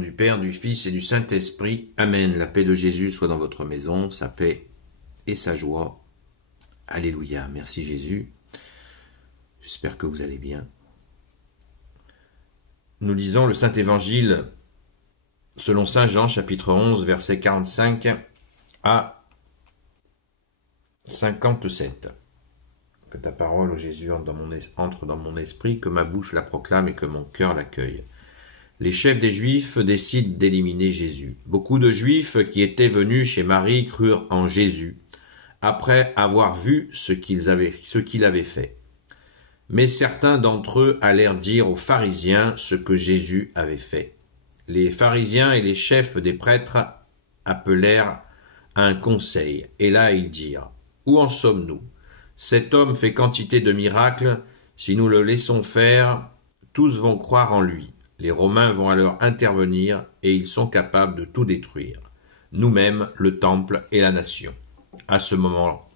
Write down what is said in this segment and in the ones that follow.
Du Père, du Fils et du Saint-Esprit. Amen. La paix de Jésus soit dans votre maison, sa paix et sa joie. Alléluia. Merci Jésus. J'espère que vous allez bien. Nous lisons le Saint-Évangile selon Saint Jean, chapitre 11, versets 45 à 57. Que ta parole, ô Jésus, entre dans mon esprit, que ma bouche la proclame et que mon cœur l'accueille. Les chefs des Juifs décident d'éliminer Jésus. Beaucoup de Juifs qui étaient venus chez Marie crurent en Jésus, après avoir vu ce qu'il avait fait. Mais certains d'entre eux allèrent dire aux pharisiens ce que Jésus avait fait. Les pharisiens et les chefs des prêtres appelèrent à un conseil, et là ils dirent : « Où en sommes-nous ? Cet homme fait quantité de miracles, si nous le laissons faire, tous vont croire en lui. Les Romains vont alors intervenir et ils sont capables de tout détruire, nous-mêmes, le temple et la nation. » À ce moment,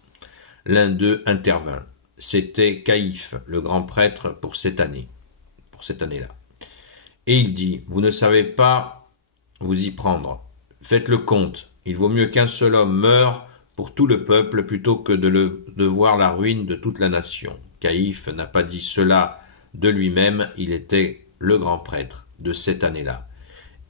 l'un d'eux intervint. C'était Caïphe, le grand prêtre pour cette année-là. Et il dit : « Vous ne savez pas vous y prendre. Faites le compte. Il vaut mieux qu'un seul homme meure pour tout le peuple plutôt que de voir la ruine de toute la nation. » Caïphe n'a pas dit cela de lui-même, il était le grand prêtre de cette année-là.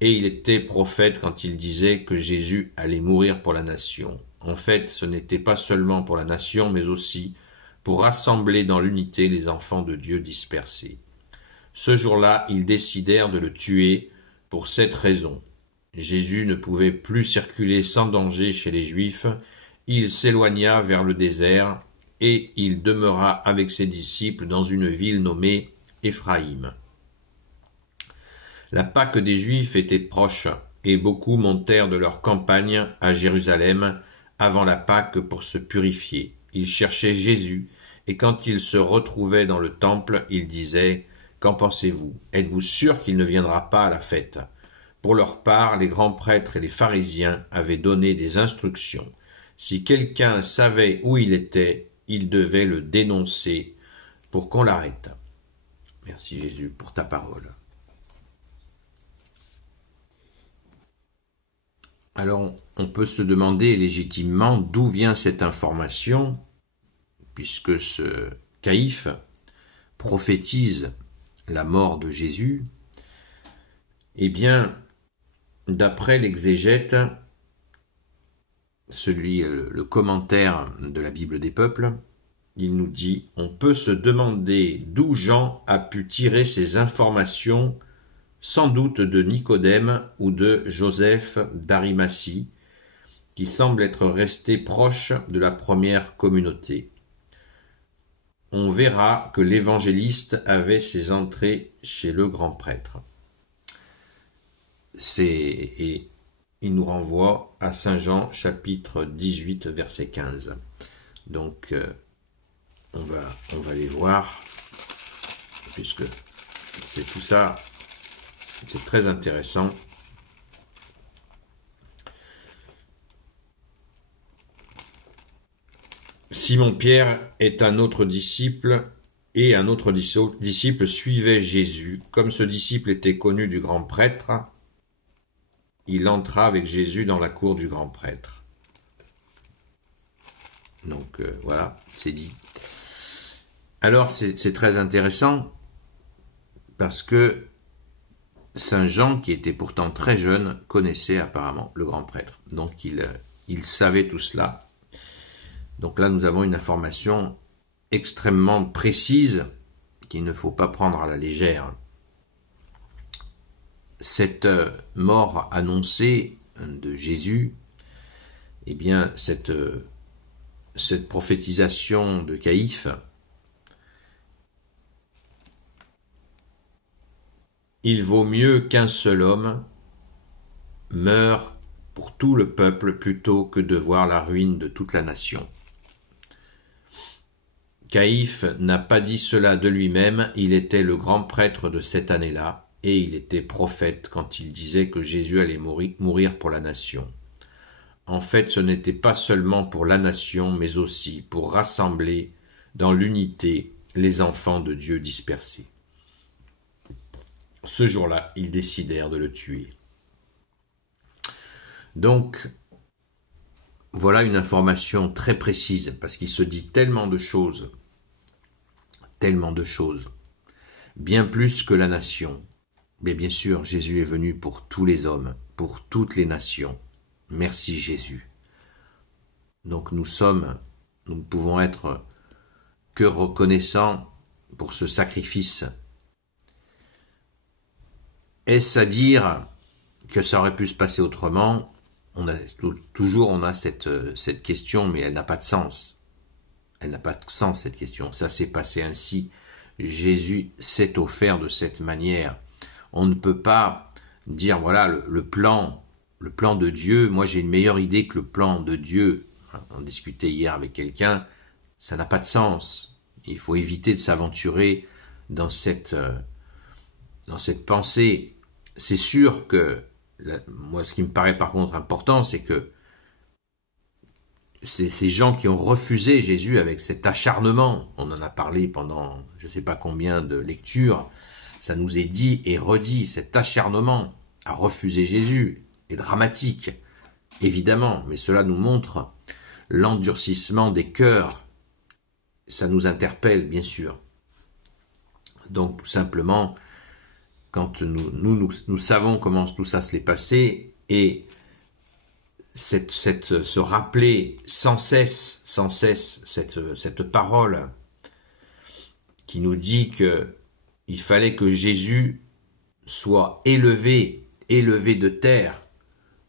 Et il était prophète quand il disait que Jésus allait mourir pour la nation. En fait, ce n'était pas seulement pour la nation, mais aussi pour rassembler dans l'unité les enfants de Dieu dispersés. Ce jour-là, ils décidèrent de le tuer pour cette raison. Jésus ne pouvait plus circuler sans danger chez les Juifs. Il s'éloigna vers le désert et il demeura avec ses disciples dans une ville nommée Éphraïm. La Pâque des Juifs était proche, et beaucoup montèrent de leur campagne à Jérusalem avant la Pâque pour se purifier. Ils cherchaient Jésus, et quand il se retrouvait dans le temple, ils disaient : « Qu'en pensez-vous ? Êtes-vous sûr qu'il ne viendra pas à la fête ? » Pour leur part, les grands prêtres et les pharisiens avaient donné des instructions. Si quelqu'un savait où il était, il devait le dénoncer pour qu'on l'arrête. Merci Jésus pour ta parole. Alors, on peut se demander légitimement d'où vient cette information, puisque ce Caïphe prophétise la mort de Jésus. Eh bien, d'après l'exégète, le commentaire de la Bible des peuples, il nous dit : on peut se demander d'où Jean a pu tirer ces informations, sans doute de Nicodème ou de Joseph d'Arimathie, qui semble être resté proche de la première communauté. On verra que l'évangéliste avait ses entrées chez le grand prêtre. Et il nous renvoie à Saint Jean, chapitre 18, verset 15. Donc, on va les voir, puisque c'est tout ça. C'est très intéressant. Simon-Pierre est un autre disciple, et un autre disciple suivait Jésus. Comme ce disciple était connu du grand prêtre, il entra avec Jésus dans la cour du grand prêtre. Donc voilà, c'est dit. Alors c'est très intéressant, parce que Saint Jean, qui était pourtant très jeune, connaissait apparemment le grand prêtre. Donc il savait tout cela. Donc là, nous avons une information extrêmement précise qu'il ne faut pas prendre à la légère. Cette mort annoncée de Jésus, eh bien, cette prophétisation de Caïphe, il vaut mieux qu'un seul homme meure pour tout le peuple plutôt que de voir la ruine de toute la nation. Caïphe n'a pas dit cela de lui-même, il était le grand prêtre de cette année-là, et il était prophète quand il disait que Jésus allait mourir pour la nation. En fait, ce n'était pas seulement pour la nation, mais aussi pour rassembler dans l'unité les enfants de Dieu dispersés. Ce jour-là, ils décidèrent de le tuer. Donc, voilà une information très précise, parce qu'il se dit tellement de choses, bien plus que la nation. Mais bien sûr, Jésus est venu pour tous les hommes, pour toutes les nations. Merci Jésus. Donc nous ne pouvons être que reconnaissants pour ce sacrifice. Est-ce à dire que ça aurait pu se passer autrement? On a cette question, mais elle n'a pas de sens. Elle n'a pas de sens, cette question. Ça s'est passé ainsi. Jésus s'est offert de cette manière. On ne peut pas dire, voilà, le plan de Dieu, moi j'ai une meilleure idée que le plan de Dieu. On discutait hier avec quelqu'un, ça n'a pas de sens. Il faut éviter de s'aventurer dans cette pensée. C'est sûr que, moi ce qui me paraît par contre important, c'est que ces gens qui ont refusé Jésus avec cet acharnement, on en a parlé pendant je ne sais pas combien de lectures, ça nous est dit et redit, cet acharnement à refuser Jésus est dramatique, évidemment, mais cela nous montre l'endurcissement des cœurs, ça nous interpelle bien sûr. Donc tout simplement, quand nous savons comment tout ça se l'est passé, et se rappeler sans cesse cette parole qui nous dit qu'il fallait que Jésus soit élevé de terre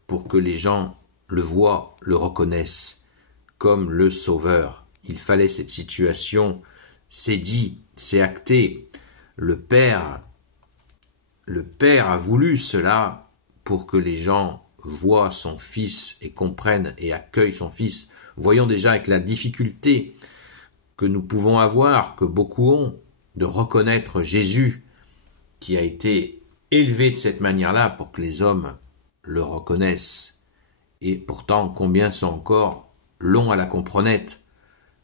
pour que les gens le voient, le reconnaissent comme le Sauveur. Il fallait cette situation, c'est dit, c'est acté. Le Père a voulu cela pour que les gens voient son Fils et comprennent et accueillent son Fils. Voyons déjà avec la difficulté que nous pouvons avoir, que beaucoup ont, de reconnaître Jésus qui a été élevé de cette manière-là pour que les hommes le reconnaissent. Et pourtant, combien sont encore longs à la comprenette.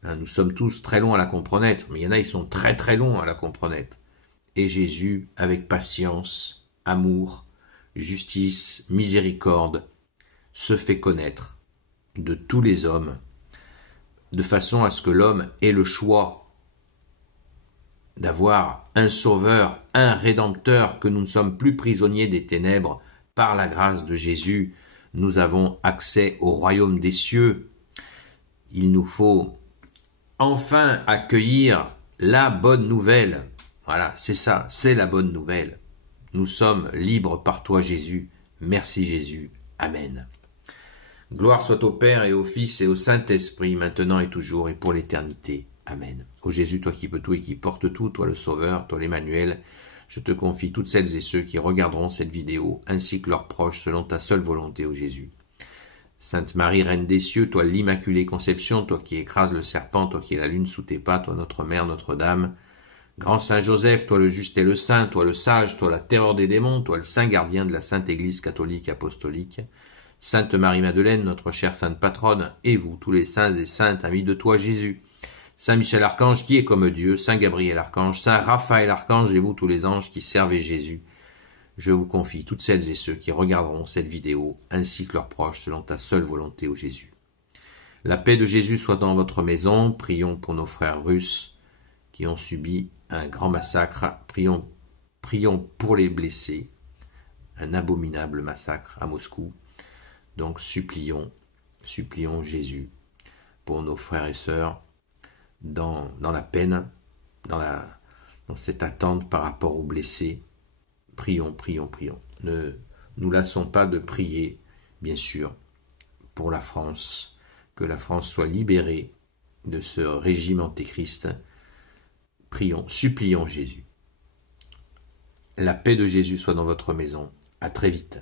Nous sommes tous très longs à la comprenette, mais il y en a qui sont très très longs à la comprenette. Et Jésus, avec patience, amour, justice, miséricorde, se fait connaître de tous les hommes, de façon à ce que l'homme ait le choix d'avoir un sauveur, un rédempteur, que nous ne sommes plus prisonniers des ténèbres. Par la grâce de Jésus, nous avons accès au royaume des cieux. Il nous faut enfin accueillir la bonne nouvelle. Voilà, c'est ça, c'est la bonne nouvelle. Nous sommes libres par toi, Jésus. Merci, Jésus. Amen. Gloire soit au Père et au Fils et au Saint-Esprit, maintenant et toujours et pour l'éternité. Amen. Ô Jésus, toi qui peux tout et qui portes tout, toi le Sauveur, toi l'Emmanuel, je te confie toutes celles et ceux qui regarderont cette vidéo, ainsi que leurs proches, selon ta seule volonté, ô Jésus. Sainte Marie, Reine des cieux, toi l'Immaculée Conception, toi qui écrases le serpent, toi qui es la lune sous tes pas, toi notre Mère, Notre-Dame, Grand Saint Joseph, toi le juste et le saint, toi le sage, toi la terreur des démons, toi le saint gardien de la Sainte Église catholique apostolique, Sainte Marie-Madeleine, notre chère sainte patronne, et vous, tous les saints et saintes, amis de toi Jésus, Saint Michel Archange qui est comme Dieu, Saint Gabriel Archange, Saint Raphaël Archange, et vous tous les anges qui servez Jésus, je vous confie toutes celles et ceux qui regarderont cette vidéo, ainsi que leurs proches, selon ta seule volonté, ô Jésus. La paix de Jésus soit dans votre maison. Prions pour nos frères russes qui ont subi un grand massacre. Prions pour les blessés. Un abominable massacre à Moscou. Donc supplions Jésus pour nos frères et sœurs dans la peine, dans cette attente par rapport aux blessés. Prions. Ne nous lassons pas de prier, bien sûr, pour la France, que la France soit libérée de ce régime antéchrist. Supplions Jésus. La paix de Jésus soit dans votre maison. À très vite.